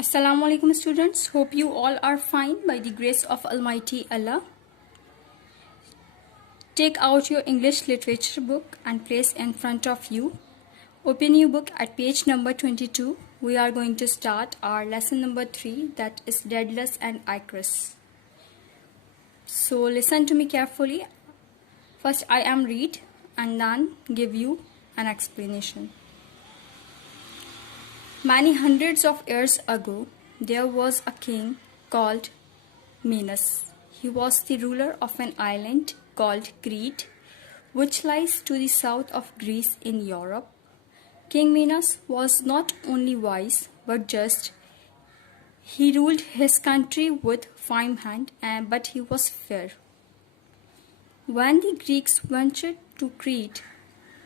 Assalamu alaikum students. Hope you all are fine by the grace of Almighty Allah. Take out your English literature book and place in front of you. Open your book at page number 22. We are going to start our lesson number 3, that is Daedalus and Icarus. So listen to me carefully. First I am read and then give you an explanation. Many hundreds of years ago, there was a king called Minos. He was the ruler of an island called Crete, which lies to the south of Greece in Europe. King Minos was not only wise but just. He ruled his country with firm hand, but he was fair. When the Greeks ventured to Crete,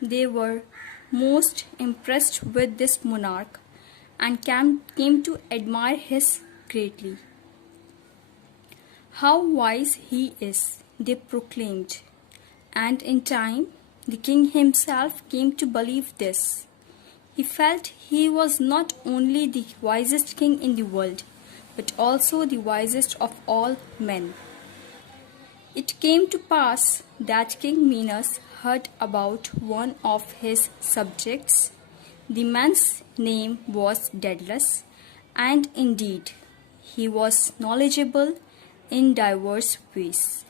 they were most impressed with this monarch and came to admire his greatly. How wise he is, they proclaimed, and in time the king himself came to believe this. He felt he was not only the wisest king in the world, but also the wisest of all men. It came to pass that King Minos heard about one of his subjects. The man's name was Daedalus, and indeed he was knowledgeable in diverse ways.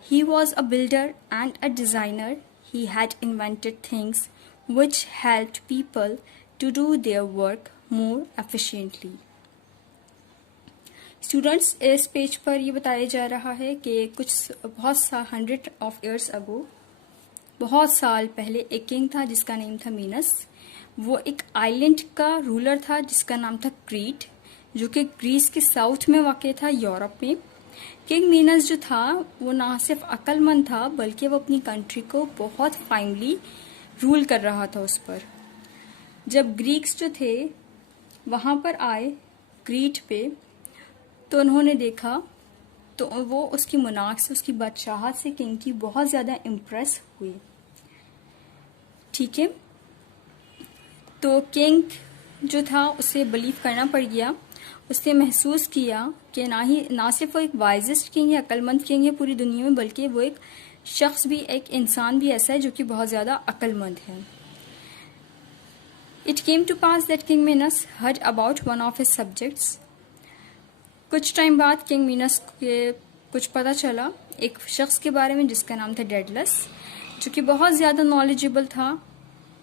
He was a builder and a designer. He had invented things which helped people to do their work more efficiently. Students, इस page पर ये बताया जा रहा है कि बहुत 100 of years ago, बहुत साल पहले एक किंग था जिसका नेम था मीनस. वो एक आइलैंड का रूलर था जिसका नाम था क्रीट, जो कि ग्रीस के साउथ में वाक़ था, यूरोप में. किंग मीनस जो था वो ना सिर्फ अक्लमंद था बल्कि वो अपनी कंट्री को बहुत फाइनली रूल कर रहा था उस पर. जब ग्रीक्स जो थे वहाँ पर आए क्रीट पे, तो उन्होंने देखा तो वो उसकी मोनार्क से, उसकी बादशाहत से, किंग की बहुत ज़्यादा इम्प्रेस हुए. ठीक है, तो किंग जो था उसे बिलीव करना पड़ गया. उसने महसूस किया कि ना सिर्फ वो एक वाइजेस्ट किंग है, अक्लमंद किंग है पूरी दुनिया में, बल्कि वो एक शख्स भी, एक इंसान भी ऐसा है जो कि बहुत ज़्यादा अक्लमंद है. It came to pass that king Minos heard about one of his subjects. कुछ टाइम बाद किंग मिनस के कुछ पता चला एक शख्स के बारे में जिसका नाम था डेडलस, जो कि बहुत ज़्यादा नॉलेजेबल था,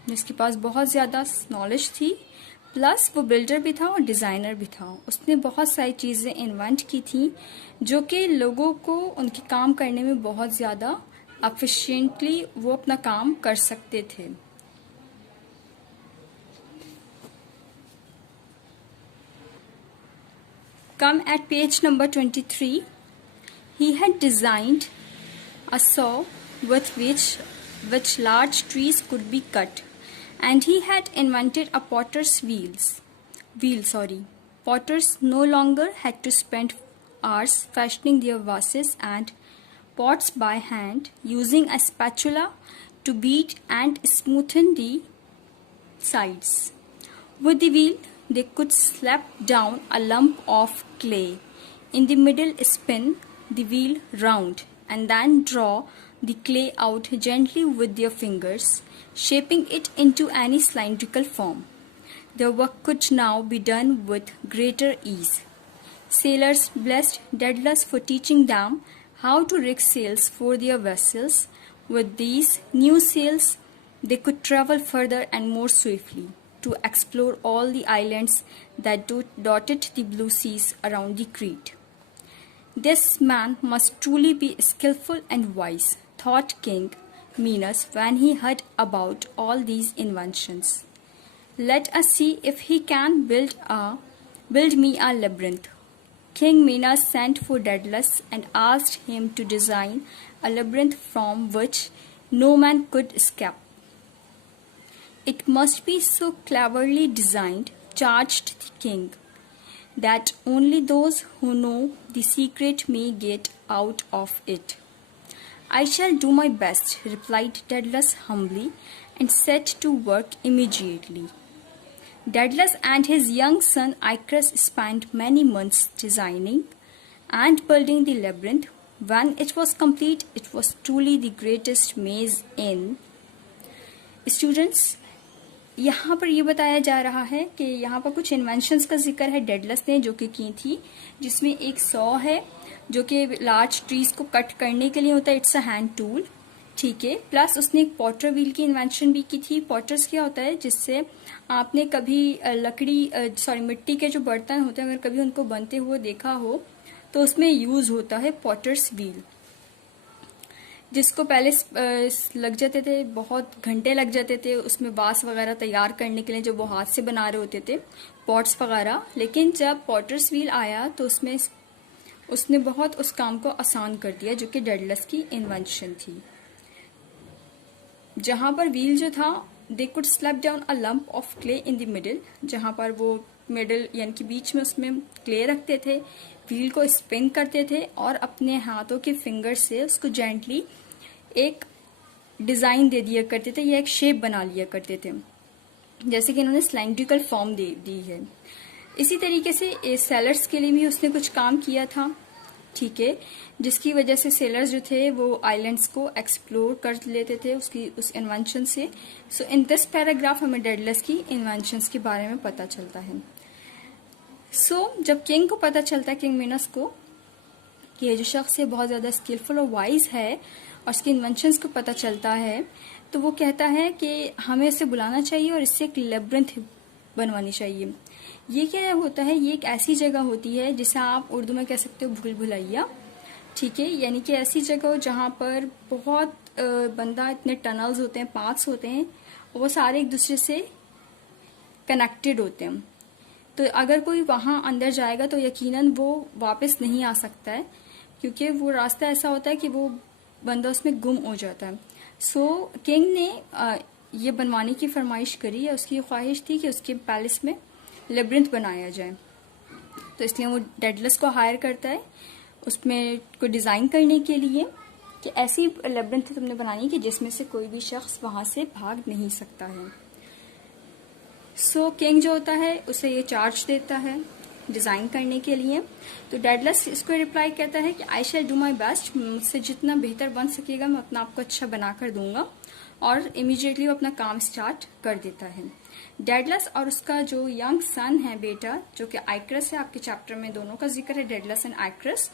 जिसके पास बहुत ज़्यादा नॉलेज थी, प्लस वो बिल्डर भी था और डिज़ाइनर भी था. उसने बहुत सारी चीज़ें इन्वेंट की थी जो कि लोगों को उनके काम करने में बहुत ज़्यादा एफिशिएंटली वो अपना काम कर सकते थे. Come at page number 23. He had designed a saw with which large trees could be cut, and he had invented a potter's wheel. Potters no longer had to spend hours fashioning their vases and pots by hand, using a spatula to beat and smoothen the sides. With the wheel, they could slap down a lump of clay. In the middle, spin the wheel round and then draw the clay out gently with their fingers, shaping it into any cylindrical form. Their work could now be done with greater ease. Sailors blessed Daedalus for teaching them how to rig sails for their vessels. With these new sails, they could travel further and more swiftly to explore all the islands that dotted the blue seas around the Crete. This man must truly be skillful and wise, thought King Minos when he heard about all these inventions. Let us see if he can build me a labyrinth. King Minos sent for Daedalus and asked him to design a labyrinth from which no man could escape. It must be so cleverly designed, charged the king, that only those who know the secret may get out of it. I shall do my best, replied Daedalus humbly, and set to work immediately. Daedalus and his young son Icarus spent many months designing and building the labyrinth. When it was complete, it was truly the greatest maze in. Students, यहाँ पर ये बताया जा रहा है कि यहाँ पर कुछ इन्वेंशंस का जिक्र है डेडलस ने जो कि की थी, जिसमें एक सॉ है जो कि लार्ज ट्रीज को कट करने के लिए होता है, इट्स अ हैंड टूल, ठीक है। प्लस उसने एक पॉटर व्हील की इन्वेंशन भी की थी। पॉटर्स क्या होता है, जिससे आपने कभी मिट्टी के जो बर्तन होते हैं अगर कभी उनको बनते हुए देखा हो तो उसमें यूज होता है पॉटर्स व्हील, जिसको पहले लग जाते थे, बहुत घंटे लग जाते थे उसमें बांस वगैरह तैयार करने के लिए, जब वो हाथ से बना रहे होते थे पॉट्स वगैरह। लेकिन जब पॉटर्स व्हील आया तो उसने बहुत उस काम को आसान कर दिया, जो कि डेडलस की इन्वेंशन थी। जहां पर व्हील जो था, they could slap down a lump of clay in the middle, जहां पर वो मिडिल यानी कि बीच में उसमें क्ले रखते थे, व्हील को स्पिन करते थे और अपने हाथों के फिंगर से उसको जेंटली एक डिजाइन दे दिया करते थे या एक शेप बना लिया करते थे, जैसे कि इन्होंने सिलेंड्रिकल फॉर्म दे दी है। इसी तरीके से सेलर्स के लिए भी उसने कुछ काम किया था, ठीक है, जिसकी वजह से सेलर्स जो थे वो आइलैंड्स को एक्सप्लोर कर लेते थे उस इन्वेंशन से। सो इन दिस पैराग्राफ हमें डेडलस की इन्वेंशंस के बारे में पता चलता है। जब किंग को पता चलता है, किंग मिनस को, कि ये जो शख्स है बहुत ज्यादा स्किलफुल और वाइज है और उसकी इन्वेंशंस को पता चलता है, तो वो कहता है कि हमें इसे बुलाना चाहिए और इससे एक लेब्रिंथ बनवानी चाहिए। ये क्या होता है, ये एक ऐसी जगह होती है जिसे आप उर्दू में कह सकते हो भूल भुलैया, ठीक है, यानी कि ऐसी जगह हो जहां पर बहुत बंदा इतने टनल्स होते हैं, पाथ्स होते हैं, और वो सारे एक दूसरे से कनेक्टेड होते हैं। तो अगर कोई वहां अंदर जाएगा तो यकीनन वो वापस नहीं आ सकता है, क्योंकि वो रास्ता ऐसा होता है कि वो बंदा उसमें गुम हो जाता है। किंग ने ये बनवाने की फरमाइश करी, या उसकी ख्वाहिश थी कि उसके पैलेस में लेब्रिंथ बनाया जाए। तो इसलिए वो डेडलस को हायर करता है उसमें को डिजाइन करने के लिए, कि ऐसी लेब्रिंथ तुमने बनानी कि जिसमें से कोई भी शख्स वहां से भाग नहीं सकता है। किंग जो होता है उसे ये चार्ज देता है डिजाइन करने के लिए। तो डेडलस इसको रिप्लाई कहता है कि आई शैल डू माई बेस्ट, मुझसे जितना बेहतर बन सकेगा मैं उतना आपको अच्छा बनाकर दूंगा, और इमीडिएटली वो अपना काम स्टार्ट कर देता है। डेडलस और उसका जो यंग सन है बेटा, जो कि आइक्रस है, आपके चैप्टर में दोनों का जिक्र है, डेडलस एंड आइक्रस,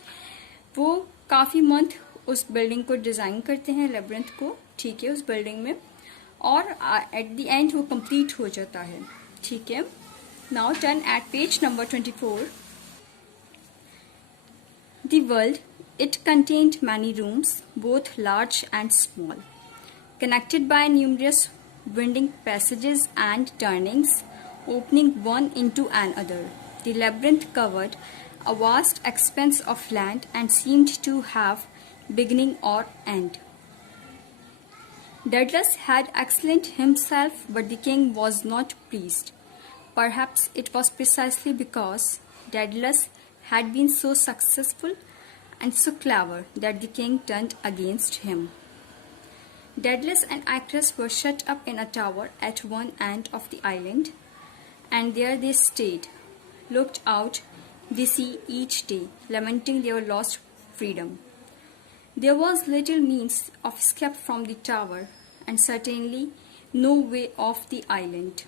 वो काफी मंथ उस बिल्डिंग को डिजाइन करते हैं, लेब्रिंथ को, ठीक है, उस बिल्डिंग में, और एट द एंड वो कंप्लीट हो जाता है, ठीक है। Now turn eight page number 24। The world, it contained many rooms, both large and small, connected by numerous winding passages and turnings, opening one into another. The labyrinth covered a vast expanse of land and seemed to have beginning or end. Daedalus had excelled himself, but the king was not pleased. Perhaps it was precisely because Daedalus had been so successful and so clever that the king turned against him. Daedalus and Icarus were shut up in a tower at one end of the island, and there they stayed, looked out the sea each day, lamenting their lost freedom. There was little means of escape from the tower, and certainly no way off the island.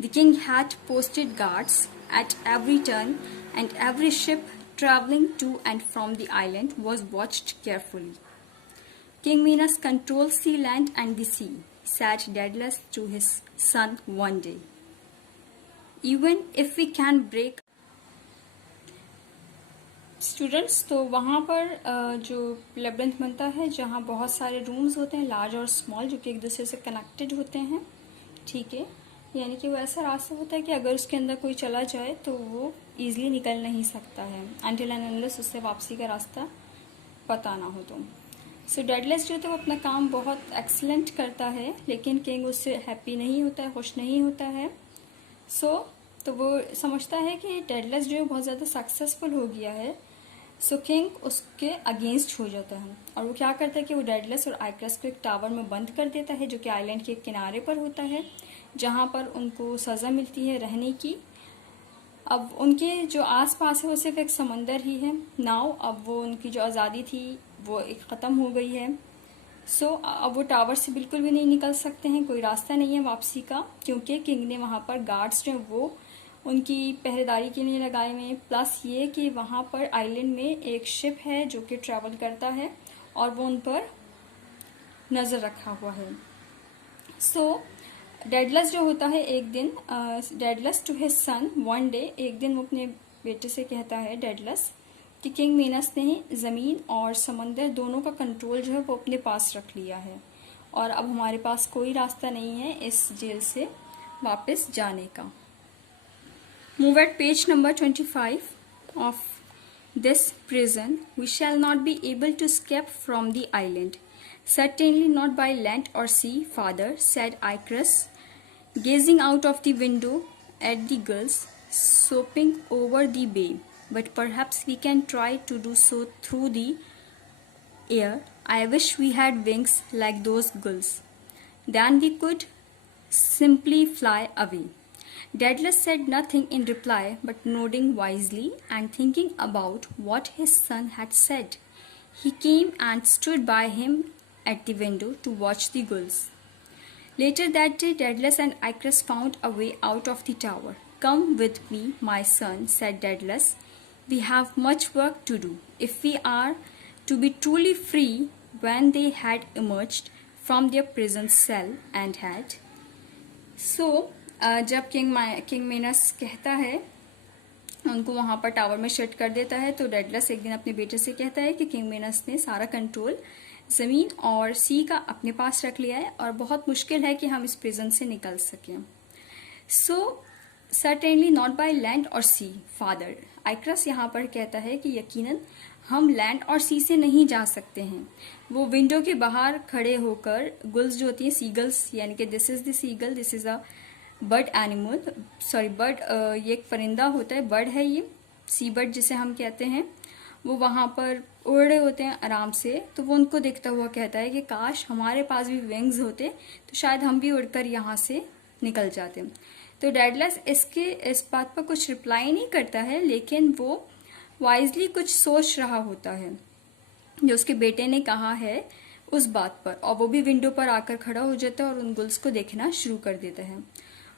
The king had posted guards at every turn, and every ship traveling to and from the island was watched carefully. King Minos controls the land and the sea, said Daedalus to his son one day. Even if we can break. Students, तो वहाँ पर जो labyrinth बनता है, जहाँ बहुत सारे rooms होते हैं, लार्ज और स्मॉल, जो कि एक दूसरे से कनेक्टेड होते हैं, ठीक है, यानी कि वो ऐसा रास्ता होता है कि अगर उसके अंदर कोई चला जाए तो वो इजीली निकल नहीं सकता है, अनटिल एंड अनलेस उससे वापसी का रास्ता पता ना हो तो। डेडलस जो था वो अपना काम बहुत एक्सीलेंट करता है, लेकिन किंग उससे हैप्पी नहीं होता है, खुश नहीं होता है। तो वो समझता है कि डेडलस जो है बहुत ज़्यादा सक्सेसफुल हो गया है। किंग उसके अगेंस्ट हो जाता है, और वो क्या करता है कि वो डेडलस और आइक्रस को एक टावर में बंद कर देता है, जो कि आइलैंड के किनारे पर होता है, जहाँ पर उनको सज़ा मिलती है रहने की। अब उनके जो आसपास है वो सिर्फ एक समंदर ही है। नाउ अब वो उनकी जो आज़ादी थी वो एक ख़त्म हो गई है। अब वो टावर से बिल्कुल भी नहीं निकल सकते हैं, कोई रास्ता नहीं है वापसी का, क्योंकि किंग ने वहाँ पर गार्ड्स जो वो उनकी पहरेदारी के लिए लगाए हुए हैं। प्लस ये कि वहाँ पर आइलैंड में एक शिप है जो कि ट्रैवल करता है और वो उन पर नज़र रखा हुआ है। डेडलस जो होता है एक दिन, Daedalus to his son one day, एक दिन वो अपने बेटे से कहता है डेडलस कि किंग मीनस ने ज़मीन और समंदर दोनों का कंट्रोल जो है वो अपने पास रख लिया है और अब हमारे पास कोई रास्ता नहीं है इस जेल से वापस जाने का। Move at page number 25 of this prison. We shall not be able to escape from the island. Certainly not by land or sea, father, said Icarus, gazing out of the window at the gulls swooping over the bay. But perhaps we can try to do so through the air. I wish we had wings like those gulls. Then we could simply fly away. Daedalus said nothing in reply, but nodding wisely and thinking about what his son had said. He came and stood by him at the window to watch the gulls. Later that day, Daedalus and Icarus found a way out of the tower. Come with me, my son, said Daedalus. We have much work to do if we are to be truly free. When they had emerged from their prison cell and had जब king मीनस कहता है उनको वहाँ पर tower में shift कर देता है, तो डेडलस एक दिन अपने बेटे से कहता है कि किंग मीनस ने सारा कंट्रोल ज़मीन और सी का अपने पास रख लिया है और बहुत मुश्किल है कि हम इस प्रिजन से निकल सकें। सर्टेनली नॉट बाय लैंड और सी, फादर। आइक्रस यहाँ पर कहता है कि यकीनन हम लैंड और सी से नहीं जा सकते हैं। वो विंडो के बाहर खड़े होकर गुल्स जो होती हैं, सीगल्स, यानी कि this is the seagull, this is a bird animal, sorry bird, ये एक परिंदा होता है, बर्ड है ये, सी बर्ड जिसे हम कहते हैं, वो वहाँ पर उड़ रहे होते हैं आराम से। तो वो उनको देखता हुआ कहता है कि काश हमारे पास भी विंग्स होते तो शायद हम भी उड़कर यहाँ से निकल जाते। तो डेडलस इस बात पर कुछ रिप्लाई नहीं करता है, लेकिन वो वाइजली कुछ सोच रहा होता है जो उसके बेटे ने कहा है उस बात पर, और वो भी विंडो पर आकर खड़ा हो जाता है और उन गुल्स को देखना शुरू कर देता है।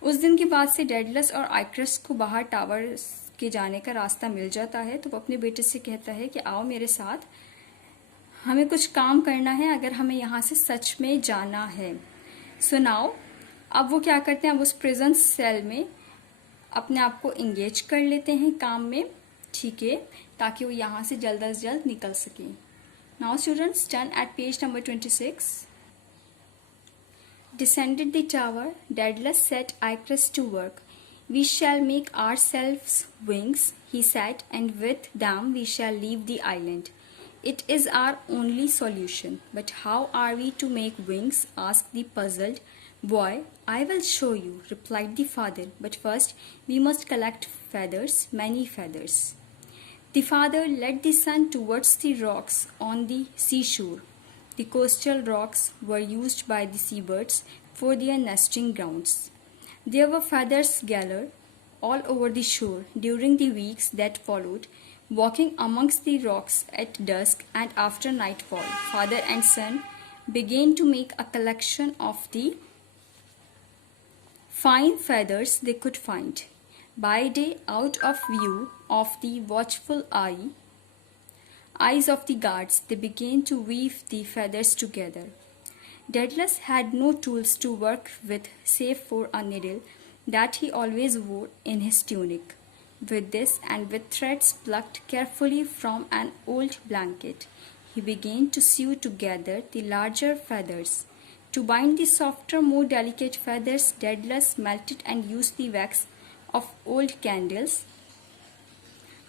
उस दिन के बाद से डेडलस और आइक्रस को बाहर टावर के जाने का रास्ता मिल जाता है। तो वो अपने बेटे से कहता है कि आओ मेरे साथ, हमें कुछ काम करना है अगर हमें यहाँ से सच में जाना है। सुनाओ। अब वो क्या करते हैं, अब उस प्रिजन सेल में अपने आप को इंगेज कर लेते हैं काम में, ठीक है, ताकि वो यहाँ से जल्द अज जल्द निकल सकें। Now students, turn eight page number 26. Descended the tower, Daedalus set Icarus to work. We shall make ourselves wings, he said, and with them we shall leave the island. It is our only solution. But how are we to make wings? Asked the puzzled boy. I will show you, replied the father. But first we must collect feathers, many feathers. The father led the son towards the rocks on the seashore. The coastal rocks were used by the seabirds for their nesting grounds. There were feathers gathered all over the shore during the weeks that followed, walking amongst the rocks at dusk and after nightfall. Father and son began to make a collection of the fine feathers they could find. By day, out of view of the watchful eyes of the guards, they began to weave the feathers together. Daedalus had no tools to work with save for a needle that he always wore in his tunic. With this and with threads plucked carefully from an old blanket, he began to sew together the larger feathers. To bind the softer, more delicate feathers, Daedalus melted and used the wax of old candles.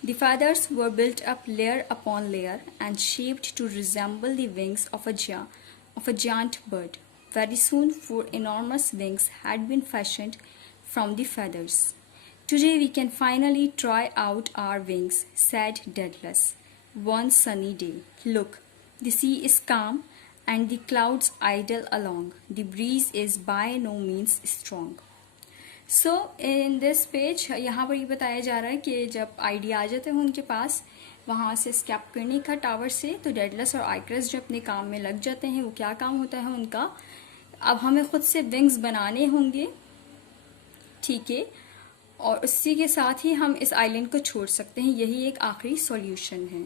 The feathers were built up layer upon layer and shaped to resemble the wings of a giant bird. Very soon 4 enormous wings had been fashioned from the feathers. Today we can finally try out our wings, said Daedalus, one sunny day. Look, the sea is calm and the clouds idle along. The breeze is by no means strong. So in this page यहाँ पर ये बताया जा रहा है कि जब idea आ जाते हैं उनके पास वहाँ से स्केप करने का टावर से, तो डेडलस और आइक्रस जो अपने काम में लग जाते हैं। वो क्या काम होता है उनका, अब हमें खुद से विंग्स बनाने होंगे, ठीक है, और उसी के साथ ही हम इस आइलैंड को छोड़ सकते हैं। यही एक आखिरी सॉल्यूशन है।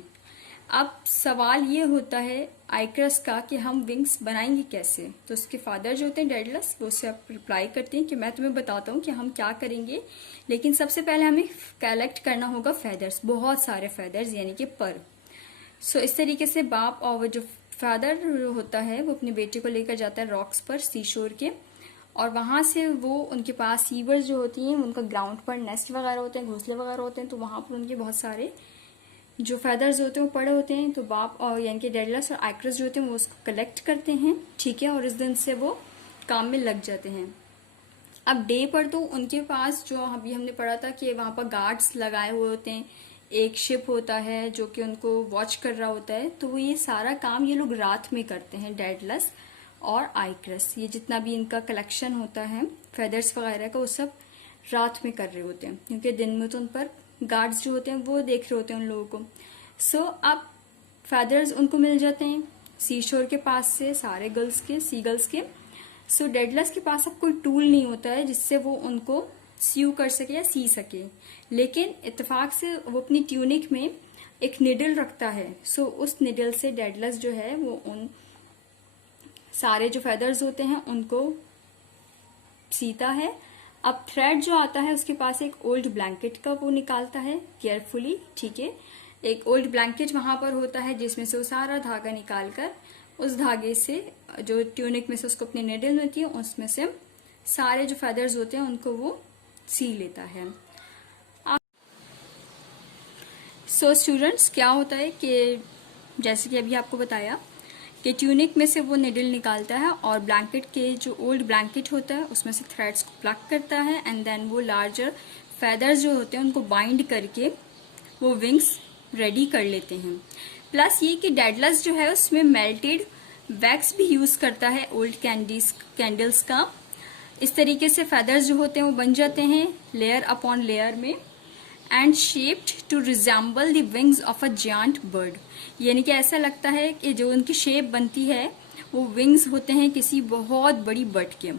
अब सवाल ये होता है आइक्रस का कि हम विंग्स बनाएंगे कैसे। तो उसके फादर जो होते हैं डेडलस, वो उससे रिप्लाई करते हैं कि मैं तुम्हें बताता हूँ कि हम क्या करेंगे, लेकिन सबसे पहले हमें कलेक्ट करना होगा फेदर्स, बहुत सारे फेदर्स यानी कि पर। सो इस तरीके से बाप और वो जो फादर होता है वो अपने बेटे को लेकर जाता है रॉक्स पर, सीशोर के, और वहां से वो उनके पास सीवर्स जो होती हैं उनका ग्राउंड पर नेस्ट वगैरह होते हैं, घोंसले वगैरह होते हैं, तो वहां पर उनके बहुत सारे जो फेदर्स होते हैं वो पड़े होते हैं। तो बाप और यानी कि डेडलस और आइक्रस जो होते हैं वो उसको कलेक्ट करते हैं, ठीक है, और इस दिन से वो काम में लग जाते हैं। अब डे पर तो उनके पास जो अभी हमने पढ़ा था कि वहां पर गार्ड्स लगाए हुए होते हैं, एक शिप होता है जो कि उनको वॉच कर रहा होता है, तो वो ये सारा काम ये लोग रात में करते हैं, डेडलस और आइक्रस। ये जितना भी इनका कलेक्शन होता है फेदर्स वगैरह का, वो सब रात में कर रहे होते हैं, क्योंकि दिन में तो उन पर गार्ड्स जो होते हैं वो देख रहे होते हैं उन लोगों को। सो अब फेदर्स उनको मिल जाते हैं सीशोर के पास से, सारे गर्ल्स के, सी गर्ल्स के। सो डेडलस के पास अब कोई टूल नहीं होता है जिससे वो उनको स्यू कर सके या सी सके, लेकिन इत्तेफाक से वो अपनी ट्यूनिक में एक निडल रखता है। सो उस निडल से डेडलस जो है वो उन सारे जो फेदर्स होते हैं उनको सीता है। अब थ्रेड जो आता है उसके पास एक ओल्ड ब्लैंकेट का वो निकालता है केयरफुली, ठीक है, एक ओल्ड ब्लैंकेट वहां पर होता है जिसमें से वो सारा धागा निकालकर उस धागे से जो ट्यूनिक में से उसको अपनी निडल होती है उसमें से सारे जो फेदर्स होते हैं उनको वो सी लेता है। सो स्टूडेंट्स क्या होता है कि जैसे कि अभी आपको बताया कि ट्यूनिक में से वो निडल निकालता है और ब्लैंकेट के जो ओल्ड ब्लैंकेट होता है उसमें से थ्रेड्स को प्लग करता है, एंड देन वो लार्जर फेदर्स जो होते हैं उनको बाइंड करके वो विंग्स रेडी कर लेते हैं। प्लस ये कि डेडलस जो है उसमें मेल्टेड वैक्स भी यूज करता है ओल्ड कैंडल्स का। इस तरीके से फेदर्स जो होते हैं वो बन जाते हैं लेयर अपॉन लेयर में, and shaped to resemble the wings of a giant bird, यानी कि ऐसा लगता है कि जो उनकी शेप बनती है वो विंग्स होते हैं किसी बहुत बड़ी बर्ड के।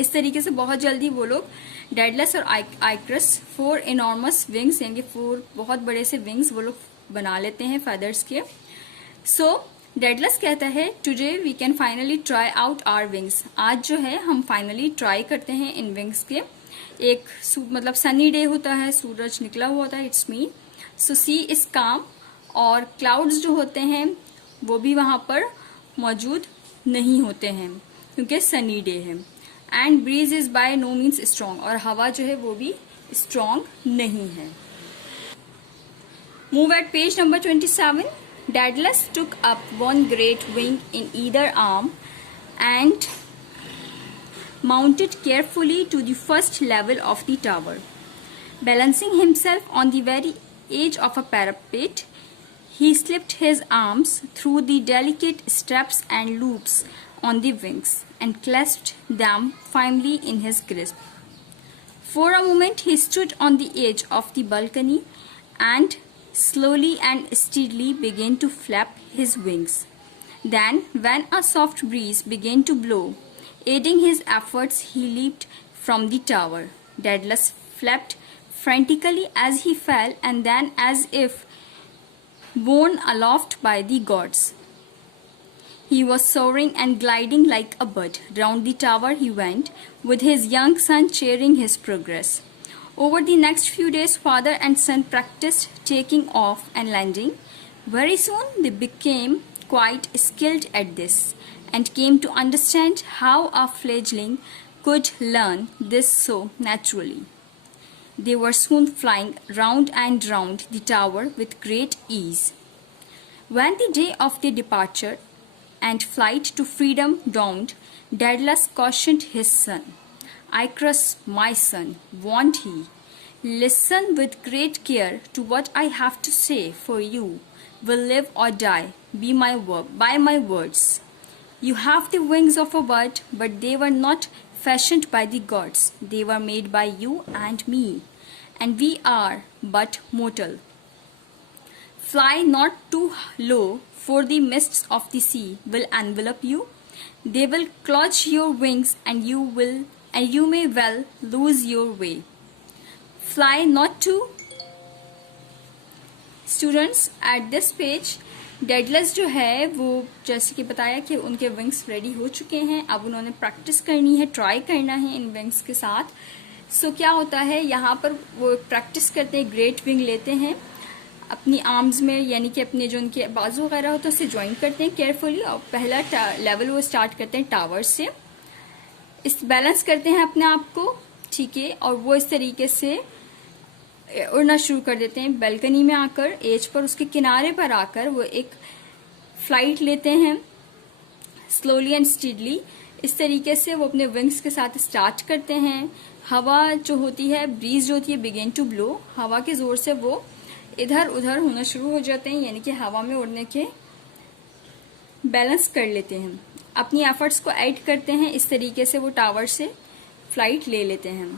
इस तरीके से बहुत जल्दी वो लोग डेडलस और आइक्रस 4 इनॉर्मस विंग्स यानी कि 4 बहुत बड़े से विंग्स वो लोग बना लेते हैं फेदर्स के। सो डेडलस कहता है today we can finally try out our wings, आज जो है हम फाइनली ट्राई करते हैं इन विंग्स के। एक मतलब सनी डे होता है, सूरज निकला हुआ होता है, it's mean so sea is calm, और क्लाउड्स जो होते हैं वो भी वहां पर मौजूद नहीं होते हैं क्योंकि सनी डे है, and breeze is by no means strong, और हवा जो है वो भी स्ट्रॉन्ग नहीं है। Move at page number 27. Daedalus took up one great wing in either arm and mounted carefully to the first level of the tower. Balancing himself on the very edge of a parapet, he slipped his arms through the delicate straps and loops on the wings and clasped them firmly in his grasp. For a moment he stood on the edge of the balcony and slowly and steadily began to flap his wings. Then, when a soft breeze began to blow, aiding his efforts, he leaped from the tower. Daedalus flapped frantically as he fell, and then, as if borne aloft by the gods, he was soaring and gliding like a bird. Round the tower he went, with his young son cheering his progress. Over the next few days, father and son practiced taking off and landing. Very soon they became quite skilled at this and came to understand how a fledgling could learn this so naturally. They were soon flying round and round the tower with great ease. When the day of their departure and flight to freedom dawned, Daedalus cautioned his son. Icarus, my son, warned he, listen with great care to what I have to say, for you will live or die by my words. You have the wings of a bird, but they were not fashioned by the gods. They were made by you and me, and we are but mortal. Fly not too low, for the mists of the sea will envelop you. They will clutch your wings, and you may well lose your way. Fly not too. Students, at this page Daedalus जो है वो जैसे कि बताया कि उनके wings ready हो चुके हैं. अब उन्होंने प्रैक्टिस करनी है, ट्राई करना है इन विंग्स के साथ. सो क्या होता है यहाँ पर वो प्रैक्टिस करते हैं, ग्रेट विंग लेते हैं अपनी आर्म्स में, यानी कि अपने जो उनके बाजू वगैरह होता है उससे ज्वाइन करते हैं केयरफुली. और पहला लेवल वो स्टार्ट करते हैं टावर से. इस बैलेंस करते हैं अपने आप को, ठीक है. और वो इस तरीके से उड़ना शुरू कर देते हैं. बैल्कनी में आकर, एज पर, उसके किनारे पर आकर वो एक फ्लाइट लेते हैं स्लोली एंड स्टीडली. इस तरीके से वो अपने विंग्स के साथ स्टार्ट करते हैं. हवा जो होती है, ब्रीज जो होती है, बिगिन टू ब्लो. हवा के जोर से वो इधर उधर होना शुरू हो जाते हैं, यानी कि हवा में उड़ने के बैलेंस कर लेते हैं. अपनी एफर्ट्स को ऐड करते हैं. इस तरीके से वो टावर से फ्लाइट ले लेते हैं.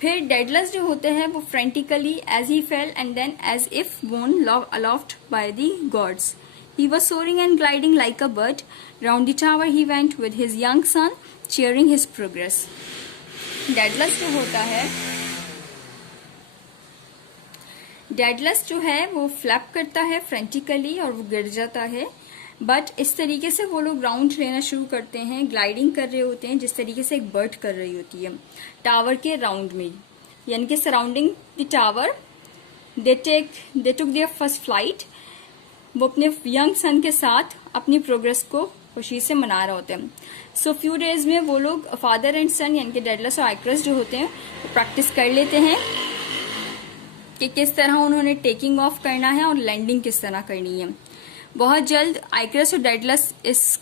फिर डेडलस जो होते हैं वो frantically as he fell and then as if borne aloft by the gods. He was soaring and gliding like a bird. Round the tower he went with his young son, cheering his progress. Daedalus जो होता है, Daedalus जो है वो flap करता है frantically और वो गिर जाता है. बट इस तरीके से वो लोग राउंड लेना शुरू करते हैं, ग्लाइडिंग कर रहे होते हैं जिस तरीके से एक बर्ड कर रही होती है टावर के राउंड में, यानी कि surrounding the tower. They took there first flight. वो अपने यंग सन के साथ अपनी प्रोग्रेस को खुशी से मना रहे होते हैं. सो फ्यू डेज में वो लोग फादर एंड सन यानी कि डेडलस और आइक्रस जो होते हैं वो प्रैक्टिस कर लेते हैं कि किस तरह उन्होंने टेकिंग ऑफ करना है और लैंडिंग किस तरह करनी है. बहुत जल्द आइक्रस और डेडलस इस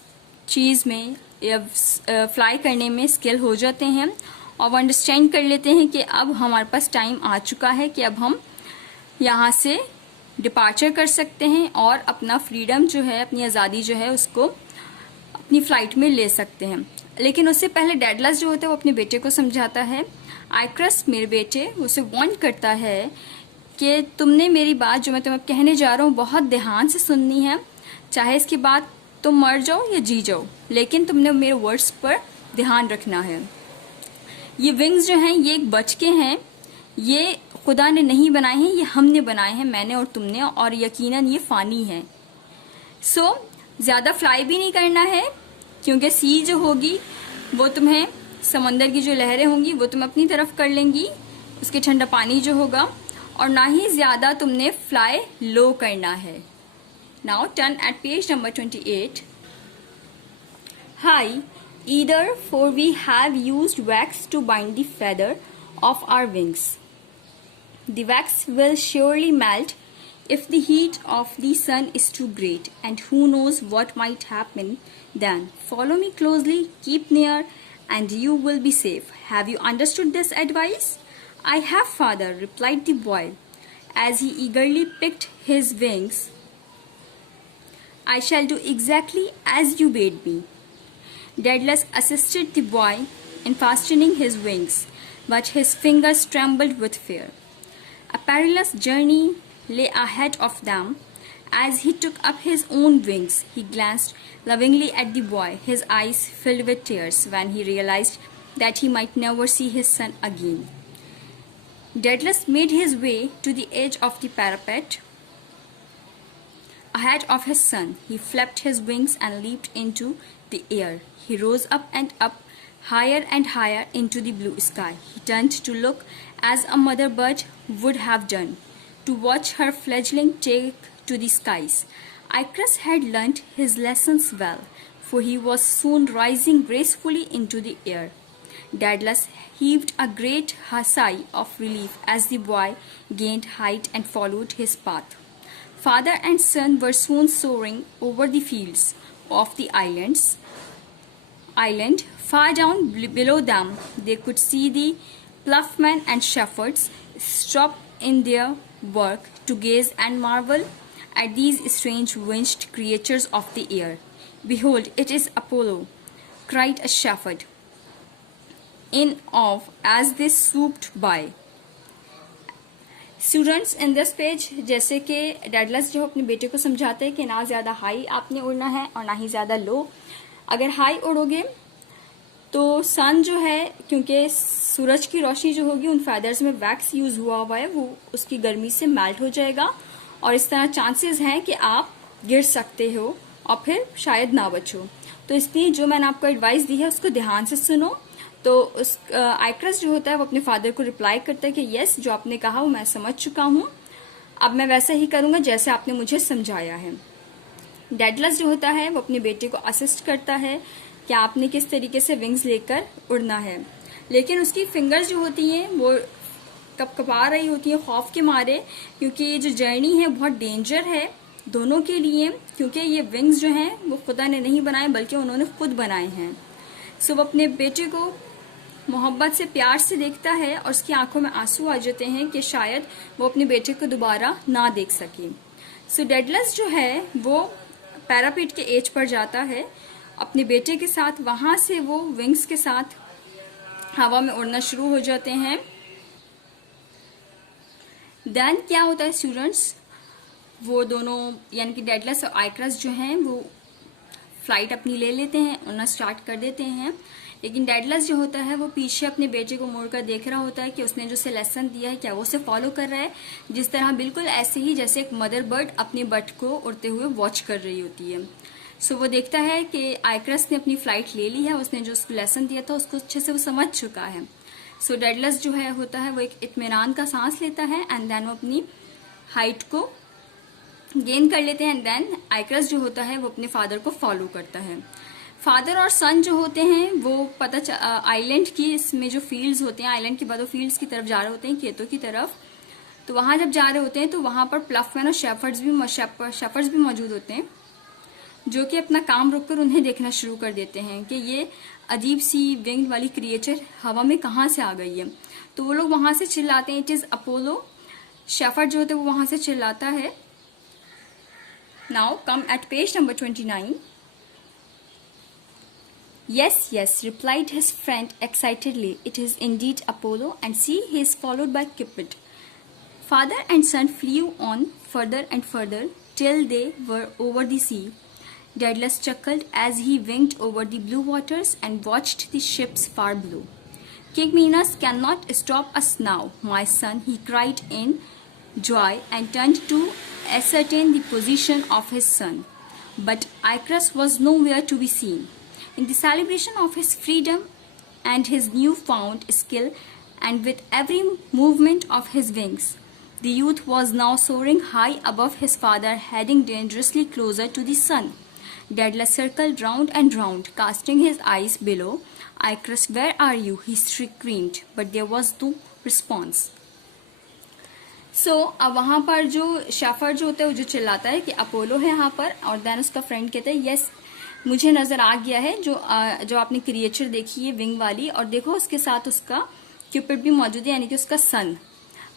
चीज़ में फ्लाई करने में स्किल हो जाते हैं और वो अंडरस्टैंड कर लेते हैं कि अब हमारे पास टाइम आ चुका है कि अब हम यहाँ से डिपार्चर कर सकते हैं और अपना फ्रीडम जो है, अपनी आज़ादी जो है उसको अपनी फ्लाइट में ले सकते हैं. लेकिन उससे पहले डेडलस जो होता है वो अपने बेटे को समझाता है. आइक्रस मेरे बेटे, उसे वार्न करता है कि तुमने मेरी बात जो मैं तुम्हें कहने जा रहा हूँ बहुत ध्यान से सुननी है. चाहे इसके बाद तुम मर जाओ या जी जाओ, लेकिन तुमने मेरे वर्ड्स पर ध्यान रखना है. ये विंग्स जो हैं ये एक बच के हैं, ये खुदा ने नहीं बनाए हैं, ये हमने बनाए हैं, मैंने और तुमने, और यकीनन ये फानी है. सो ज़्यादा फ्लाई भी नहीं करना है क्योंकि सी जो होगी वो तुम्हें, समंदर की जो लहरें होंगी वो तुम अपनी तरफ कर लेंगी, उसके ठंडा पानी जो होगा, और ना ही ज़्यादा तुमने फ्लाई लो करना है. Now turn eight page number 28. High either, for we have used wax to bind the feather of our wings. The wax will surely melt if the heat of the sun is too great, and who knows what might happen then. Follow me closely, keep near, and you will be safe. Have you understood this advice? I have, father, replied the boy, as he eagerly picked his wings. I shall do exactly as you bade me. Daedalus assisted the boy in fastening his wings, but his fingers trembled with fear. A perilous journey lay ahead of them. As he took up his own wings, he glanced lovingly at the boy. His eyes filled with tears when he realized that he might never see his son again. Daedalus made his way to the edge of the parapet. Ahead of his son, he flapped his wings and leaped into the air. He rose up, higher and higher into the blue sky. He turned to look as a mother bird would have done, to watch her fledgling take to the skies. Icarus had learnt his lessons well, for he was soon rising gracefully into the air. Daedalus heaved a great sigh of relief as the boy gained height and followed his path. Father and son were soon soaring over the fields of the island. Far down below them, they could see the ploughmen and shepherds stop in their work to gaze and marvel at these strange winged creatures of the air. Behold, it is Apollo, cried a shepherd. in awe as they swooped by. Students in this page, जैसे कि Daedalus जो अपने बेटे को समझाते हैं कि ना ज़्यादा हाई आपने उड़ना है और ना ही ज़्यादा लो. अगर हाई उड़ोगे तो सन जो है, क्योंकि सूरज की रोशनी जो होगी उन फैदर्स में वैक्स यूज हुआ है, वो उसकी गर्मी से मेल्ट हो जाएगा और इस तरह चांसेस हैं कि आप गिर सकते हो और फिर शायद ना बचो. तो इसलिए जो मैंने आपको एडवाइस दी है उसको ध्यान से सुनो. तो उस आइक्रस जो होता है वो अपने फादर को रिप्लाई करता है कि यस, जो आपने कहा वो मैं समझ चुका हूँ, अब मैं वैसा ही करूंगा जैसे आपने मुझे समझाया है. डेडलस जो होता है वो अपने बेटे को असिस्ट करता है कि आपने किस तरीके से विंग्स लेकर उड़ना है, लेकिन उसकी फिंगर्स जो होती हैं वो कपकपा रही होती है खौफ के मारे, क्योंकि ये जो जर्नी है बहुत डेंजर है दोनों के लिए, क्योंकि ये विंग्स जो हैं वो खुदा ने नहीं बनाए बल्कि उन्होंने खुद बनाए हैं. सो वो अपने बेटे को मोहब्बत से प्यार से देखता है और उसकी आंखों में आंसू आ जाते हैं कि शायद वो अपने बेटे को दोबारा ना देख सके. सो डेडलस जो है वो पैरापीट के एज पर जाता है अपने बेटे के साथ. वहां से वो विंग्स के साथ हवा में उड़ना शुरू हो जाते हैं. देन क्या होता है स्टूडेंट्स, वो दोनों यानी कि डेडलस और आइक्रस जो हैं वो फ्लाइट अपनी ले लेते हैं, उड़ना स्टार्ट कर देते हैं. लेकिन डेडलस जो होता है वो पीछे अपने बेटे को मुड़कर देख रहा होता है कि उसने जो उसे लेसन दिया है क्या वो उसे फॉलो कर रहा है, जिस तरह बिल्कुल ऐसे ही जैसे एक मदर बर्ड अपने बट को उड़ते हुए वॉच कर रही होती है. सो वो देखता है कि आइक्रस ने अपनी फ्लाइट ले ली है, उसने जो उसको लेसन दिया था उसको अच्छे से वो समझ चुका है. सो डेडलस जो है होता है वो एक इत्मीनान का सांस लेता है एंड देन वो अपनी हाइट को गेन कर लेते हैं. एंड देन आइक्रस जो होता है वो अपने फादर को फॉलो करता है. फादर और सन जो होते हैं वो आइलैंड की इसमें जो फील्ड्स होते हैं, आइलैंड के बाद वो फील्ड्स की तरफ जा रहे होते हैं, खेतों की तरफ. तो वहां जब जा रहे होते हैं तो वहां पर प्लफमैन और शेफर्ड्स भी मौजूद होते हैं, जो कि अपना काम रोककर उन्हें देखना शुरू कर देते हैं कि ये अजीब सी विंग वाली क्रिएचर हवा में कहाँ से आ गई है. तो वो लोग वहां से चिल्लाते हैं, इट इज अपोलो. शेफर्ड जो होते हैं वो वहां से चिल्लाता है. Now come at page number 29. Yes, yes, replied his friend excitedly. It is indeed Apollo, and see, he is followed by Cupid. Father and son flew on further and further till they were over the sea. Daedalus chuckled as he winged over the blue waters and watched the ships far below. King Minos cannot stop us now, my son, he cried in joy and turned to ascertain the position of his son. But Icarus was nowhere to be seen. In the celebration of his freedom and his new-found skill, and with every movement of his wings, the youth was now soaring high above his father, heading dangerously closer to the sun. Daedalus circled round and round, casting his eyes below. Icarus, where are you? He screamed, but there was no response. अब वहां पर जो shepherd जो होता है वो जो चिल्लाता है कि अपोलो है यहाँ पर, और देन उसका फ्रेंड कहता है यस, मुझे नजर आ गया है जो आपने क्रिएचर देखी है विंग वाली, और देखो उसके साथ उसका क्यूपिड भी मौजूद है, यानी कि उसका सन.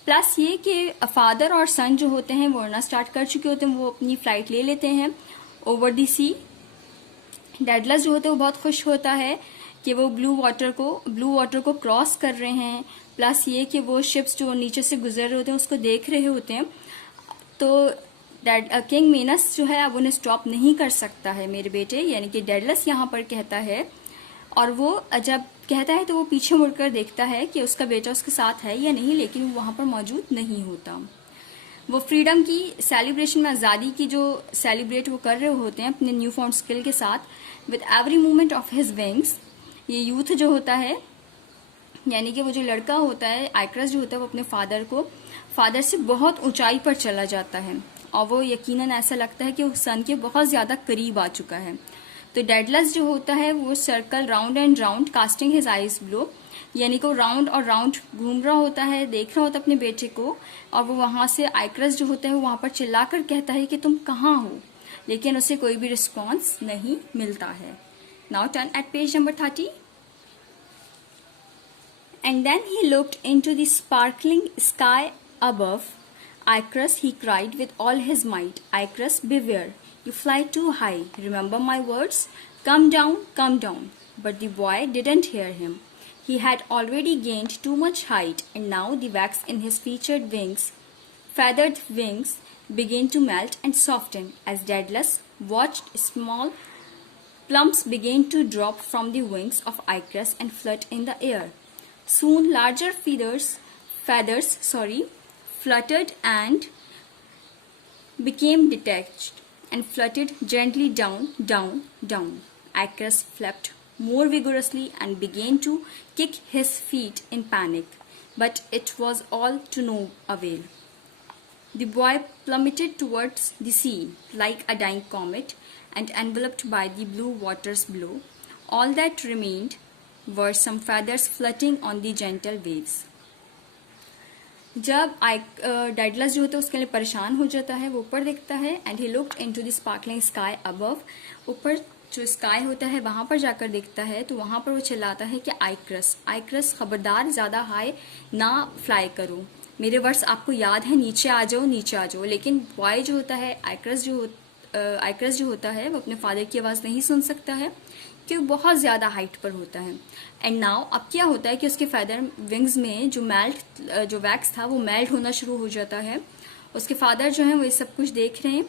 प्लस ये कि फादर और सन जो होते हैं वो उड़ना स्टार्ट कर चुके होते हैं, वो अपनी फ्लाइट ले लेते हैं ओवर दी सी. डेडलस जो होते हैं वो बहुत खुश होता है कि वो ब्लू वाटर को क्रॉस कर रहे हैं. प्लस ये कि वो शिप्स जो नीचे से गुजर रहे होते हैं उसको देख रहे होते हैं. तो किंग मीनस जो है अब उन्हें स्टॉप नहीं कर सकता है मेरे बेटे, यानी कि डेडलस यहाँ पर कहता है. और वो जब कहता है तो वो पीछे मुड़कर देखता है कि उसका बेटा उसके साथ है या नहीं, लेकिन वो वहां पर मौजूद नहीं होता. वो फ्रीडम की सेलिब्रेशन में, आज़ादी की जो सेलिब्रेट वो कर रहे होते हैं अपने न्यू फाउंड स्किल के साथ, with every movement of his wings. ये यूथ जो होता है, यानी कि वो जो लड़का होता है आइक्रस जो होता है, वो अपने फादर से बहुत ऊंचाई पर चला जाता है और वो यकीनन ऐसा लगता है कि वो सन के बहुत ज्यादा करीब आ चुका है. तो डेडलस जो होता है वो circle round and round, casting his eyes blow, यानी कि वो राउंड और राउंड घूम रहा होता है, देख रहा होता है अपने बेटे को. और वो वहां से आइक्रस जो होता है वो वहां पर चिल्लाकर कहता है कि तुम कहाँ हो, लेकिन उसे कोई भी रिस्पॉन्स नहीं मिलता है. Now turn eight page number 30. And then he looked into the sparkling sky above. Icarus, he cried with all his might. Icarus, beware, you fly too high. Remember my words? Come down, come down. But the boy didn't hear him. He had already gained too much height, and now the wax in his feathered wings, began to melt and soften. As Daedalus watched, small plumps began to drop from the wings of Icarus and float in the air. Soon larger feathers fluttered and became detached and fluttered gently down, down, down. Icarus flapped more vigorously and began to kick his feet in panic, but it was all to no avail. The boy plummeted towards the sea like a dying comet and enveloped by the blue waters below. All that remained were some feathers floating on the gentle waves. जब डाइडलस जो होता है उसके लिए परेशान हो जाता है, वो ऊपर देखता है and he looked into the sparkling sky above. ऊपर जो स्काई होता है वहां पर जाकर देखता है तो वहां पर वो चिल्लाता है कि आइक्रस खबरदार ज्यादा हाई ना फ्लाई करो, मेरे वर्ड्स आपको याद है, नीचे आ जाओ. लेकिन बॉय जो होता है आइक्रस जो होता है वो अपने फादर की आवाज नहीं सुन सकता है क्योंकि बहुत ज्यादा हाइट पर होता है. एंड नाउ अब क्या होता है कि उसके फेदर विंग्स में जो वैक्स था वो मेल्ट होना शुरू हो जाता है. उसके फादर जो है वो ये सब कुछ देख रहे हैं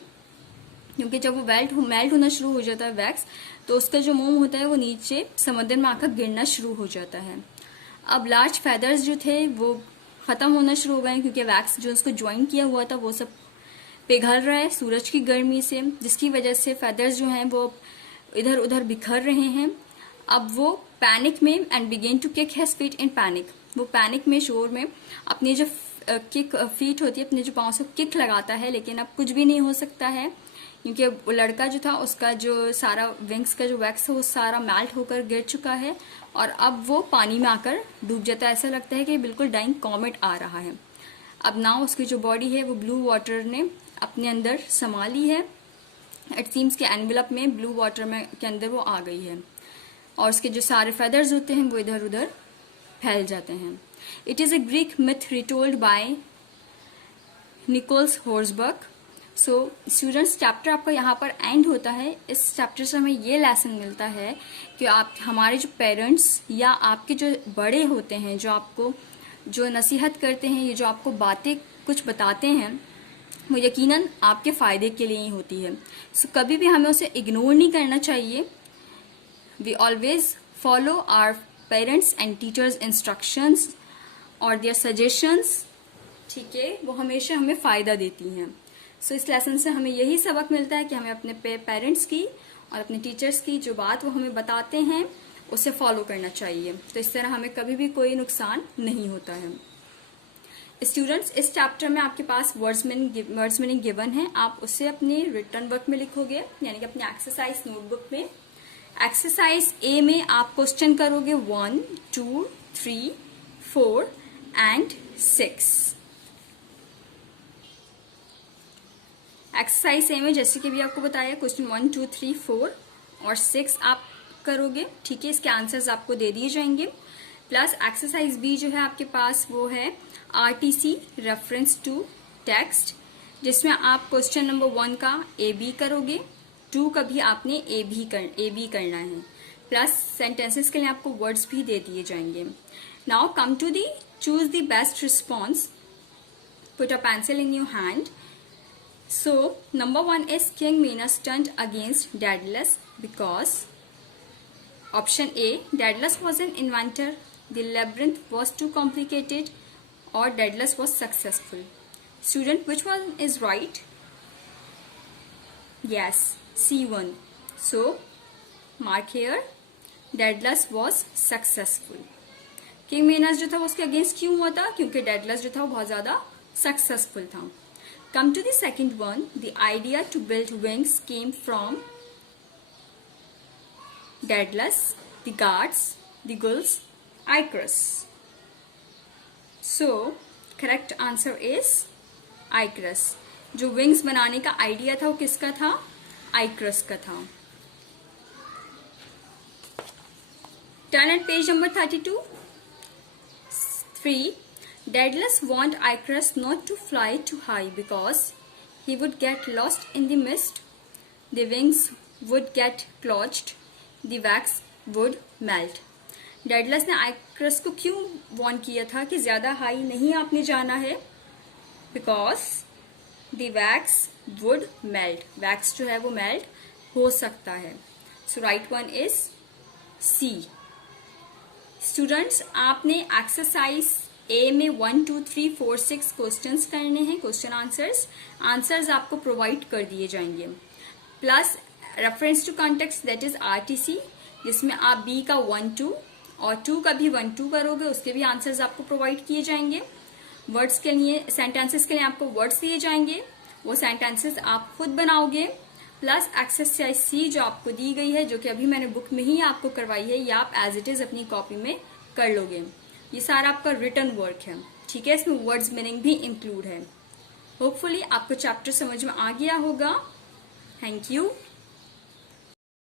क्योंकि जब वो मेल्ट होना शुरू हो जाता है वैक्स, तो उसका जो मोम होता है वो नीचे समुद्र में आकर गिरना शुरू हो जाता है. अब लार्ज फेदर्स जो थे वो खत्म होना शुरू हो गए क्योंकि वैक्स जो उसको ज्वाइन किया हुआ था वो सब पिघल रहा है सूरज की गर्मी से, जिसकी वजह से फेदर्स जो हैं वो इधर उधर बिखर रहे हैं. अब वो पैनिक में and began to kick his feet in panic. वो पैनिक में शोर में अपनी जो किक फीट होती है अपने जो पाँव से किक लगाता है, लेकिन अब कुछ भी नहीं हो सकता है क्योंकि वो लड़का जो था उसका जो सारा विंग्स का जो वैक्स है वो सारा मेल्ट होकर गिर चुका है और अब वो पानी में आकर डूब जाता है. ऐसा लगता है कि बिल्कुल डाइंग कॉमेट आ रहा है. अब ना उसकी जो बॉडी है वो ब्लू वाटर ने अपने अंदर समा ली है. इट सीम्स के एनवेलप में ब्लू वाटर में के अंदर वो आ गई है और उसके जो सारे फेदर्स होते हैं वो इधर उधर फैल जाते हैं. It is a Greek myth retold by Nicholas Horsburgh. So students, chapter आपका यहाँ पर एंड होता है. इस चैप्टर से हमें ये लेसन मिलता है कि आप हमारे जो पेरेंट्स या आपके जो बड़े होते हैं जो आपको जो नसीहत करते हैं, ये जो आपको बातें कुछ बताते हैं वो यकीनन आपके फ़ायदे के लिए ही होती है. सो कभी भी हमें उसे इग्नोर नहीं करना चाहिए. We always follow our parents and teachers instructions और देयर सजेशंस. ठीक है, वो हमेशा हमें फ़ायदा देती हैं. सो इस लेसन से हमें यही सबक मिलता है कि हमें अपने पेरेंट्स की और अपने टीचर्स की जो बात वो हमें बताते हैं उसे फॉलो करना चाहिए. तो इस तरह हमें कभी भी कोई नुकसान नहीं होता है. स्टूडेंट्स, इस चैप्टर में आपके पास वर्ड्स मीनिंग गिवन है. आप उसे अपने रिटर्न वर्क में लिखोगे यानी कि अपने एक्सरसाइज नोटबुक में. एक्सरसाइज ए में आप क्वेश्चन करोगे 1, 2, 3, 4 एंड 6. एक्सरसाइज ए में जैसे कि भी आपको बताया क्वेश्चन 1, 2, 3, 4 और 6 आप करोगे. ठीक है, इसके आंसर्स आपको दे दिए जाएंगे. प्लस एक्सरसाइज बी जो है आपके पास वो है RTC रेफरेंस टू टेक्स्ट, जिसमें आप क्वेश्चन नंबर 1 का AB करोगे, 2 का भी आपने AB करना है. प्लस सेंटेंसेस के लिए आपको वर्ड्स भी दे दिए जाएंगे. Now come to the choose the best response. Put a pencil in your hand. So, number 1 is King Minos turned against Daedalus because option A, Daedalus was an inventor, the labyrinth was too complicated, or Daedalus was successful. Student, which one is right? Yes, C1. So, mark here, Daedalus was successful. King Minos जो था वो उसके against क्यों हुआ था? क्योंकि Daedalus जो था वो बहुत ज्यादा सक्सेसफुल था. Come to the second one. The idea to build wings came from Daedalus, the guards, the gulls, Icarus. So, correct answer is Icarus. जो wings बनाने का idea था वो किसका था? Icarus का था. Turn at page number 32. 3. Daedalus warned Icarus not to fly too high because he would get lost in the mist, the wings would get clogged, the wax would melt. Daedalus ने आइक्रस को क्यों warn किया था कि ज्यादा high नहीं आपने जाना है? Because the wax would melt, wax जो है वो मेल्ट हो सकता है। So right one is C. Students, आपने एक्सरसाइज ए में 1, 2, 3, 4, 6 क्वेश्चंस करने हैं, क्वेश्चन आंसर्स आपको प्रोवाइड कर दिए जाएंगे, plus reference to context that is RTC, जिसमें आप बी का 1, 2 और 2 का भी 1, 2 करोगे, उसके भी आंसर्स आपको प्रोवाइड किए जाएंगे। वर्ड्स के लिए, सेंटेंसेस के लिए आपको वर्ड्स दिए जाएंगे, वो सेंटेंसेस आप खुद बनाओगे, प्लस एक्सरसाइज सी जो आपको दी गई है, जो कि अभी मैंने बुक में ही आपको करवाई है, ये आप एज इट इज अपनी कॉपी में कर लोगे। ये सारा आपका रिटन वर्क है, ठीक है, इसमें वर्ड्स मीनिंग भी इंक्लूड है। होपफुली आपको चैप्टर समझ में आ गया होगा। Thank you.